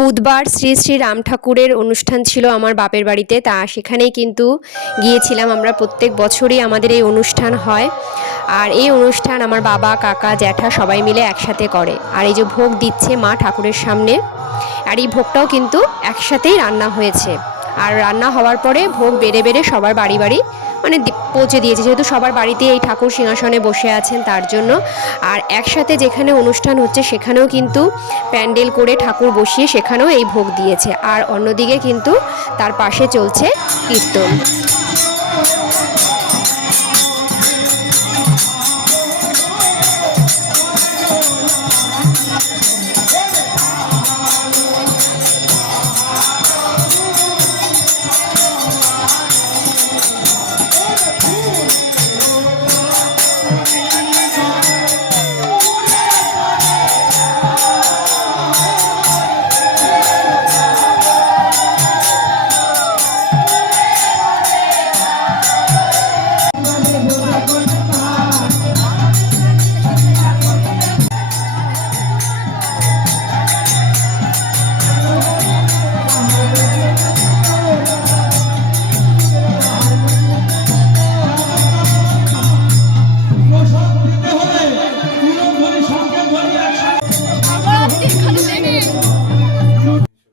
বুধবার শ্রী শ্রী রাম ঠাকুরের অনুষ্ঠান ছিল আমার বাপের বাড়িতে, তা সেখানেই কিন্তু গিয়েছিলাম আমরা। প্রত্যেক বছরই আমাদের এই অনুষ্ঠান হয়, আর এই অনুষ্ঠান আমার বাবা, কাকা, জ্যাঠা সবাই মিলে একসাথে করে। আর এই যে ভোগ দিচ্ছে মা ঠাকুরের সামনে, আর এই ভোগটাও কিন্তু একসাথেই রান্না হয়েছে। আর রান্না হওয়ার পরে ভোগ বেড়ে বেড়ে সবার বাড়ি বাড়ি মানে পৌঁছে দিয়েছে, যেহেতু সবার বাড়িতে এই ঠাকুর সিংহাসনে বসে আছেন তার জন্য। আর একসাথে যেখানে অনুষ্ঠান হচ্ছে সেখানেও কিন্তু প্যান্ডেল করে ঠাকুর বসিয়ে সেখানেও এই ভোগ দিয়েছে। আর অন্যদিকে কিন্তু তার পাশে চলছে কীর্তন।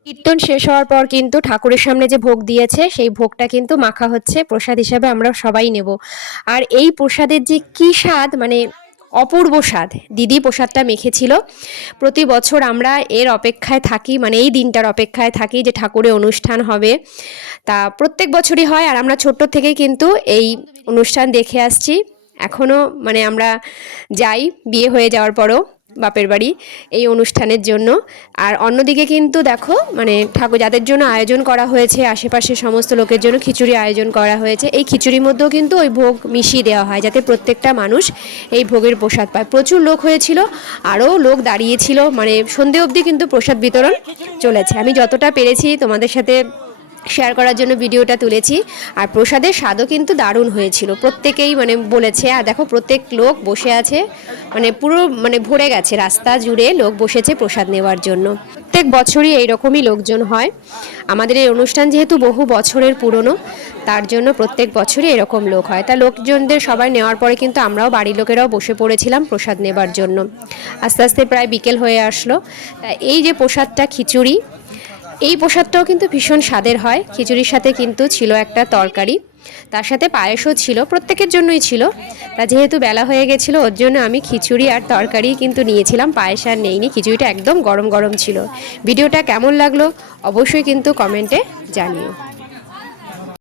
কীর্তন শেষ হওয়ার পর কিন্তু ঠাকুরের সামনে যে ভোগ দিয়েছে সেই ভোগটা কিন্তু মাখা হচ্ছে, প্রসাদ হিসাবে আমরা সবাই নেব। আর এই প্রসাদের যে কী স্বাদ, মানে অপূর্ব স্বাদ। দিদি প্রসাদটা মেখেছিল। প্রতি বছর আমরা এর অপেক্ষায় থাকি, মানে এই দিনটার অপেক্ষায় থাকি যে ঠাকুরের অনুষ্ঠান হবে। তা প্রত্যেক বছরই হয়, আর আমরা ছোট্ট থেকেই কিন্তু এই অনুষ্ঠান দেখে আসছি। এখনও মানে আমরা যাই বিয়ে হয়ে যাওয়ার পরও বাপের বাড়ি এই অনুষ্ঠানের জন্য। আর অন্যদিকে কিন্তু দেখো মানে ঠাকুর যাদের জন্য আয়োজন করা হয়েছে, আশেপাশের সমস্ত লোকের জন্য খিচুড়ি আয়োজন করা হয়েছে। এই খিচুড়ির মধ্যেও কিন্তু ওই ভোগ মিশিয়ে দেওয়া হয় যাতে প্রত্যেকটা মানুষ এই ভোগের প্রসাদ পায়। প্রচুর লোক হয়েছিল, আরও লোক দাঁড়িয়েছিল, মানে সন্ধে অবধি কিন্তু প্রসাদ বিতরণ চলেছে। আমি যতটা পেরেছি তোমাদের সাথে শেয়ার করার জন্য ভিডিওটা তুলেছি। আর প্রসাদের স্বাদও কিন্তু দারুণ হয়েছিল, প্রত্যেকেই মানে বলেছে। আর দেখো প্রত্যেক লোক বসে আছে, মানে পুরো মানে ভরে গেছে, রাস্তা জুড়ে লোক বসেছে প্রসাদ নেওয়ার জন্য। প্রত্যেক বছরই এইরকমই লোকজন হয়। আমাদের এই অনুষ্ঠান যেহেতু বহু বছরের পুরনো, তার জন্য প্রত্যেক বছরই এরকম লোক হয়। তা লোকজনদের সবাই নেওয়ার পরে কিন্তু আমরাও বাড়ির লোকেরাও বসে পড়েছিলাম প্রসাদ নেবার জন্য। আস্তে আস্তে প্রায় বিকেল হয়ে আসলো। তা এই যে প্রসাদটা খিচুড়ি, এই প্রসাদটাও কিন্তু ভীষণ স্বাদের হয়। খিচুড়ির সাথে কিন্তু ছিল একটা তরকারি, তার সাথে পায়েসও ছিল, প্রত্যেকের জন্যই ছিল। তা যেহেতু বেলা হয়ে গেছিলো ওর জন্য আমি খিচুড়ি আর তরকারি কিন্তু নিয়েছিলাম, পায়েস আর নেইনি। খিচুড়িটা একদম গরম গরম ছিল। ভিডিওটা কেমন লাগলো অবশ্যই কিন্তু কমেন্টে জানিও।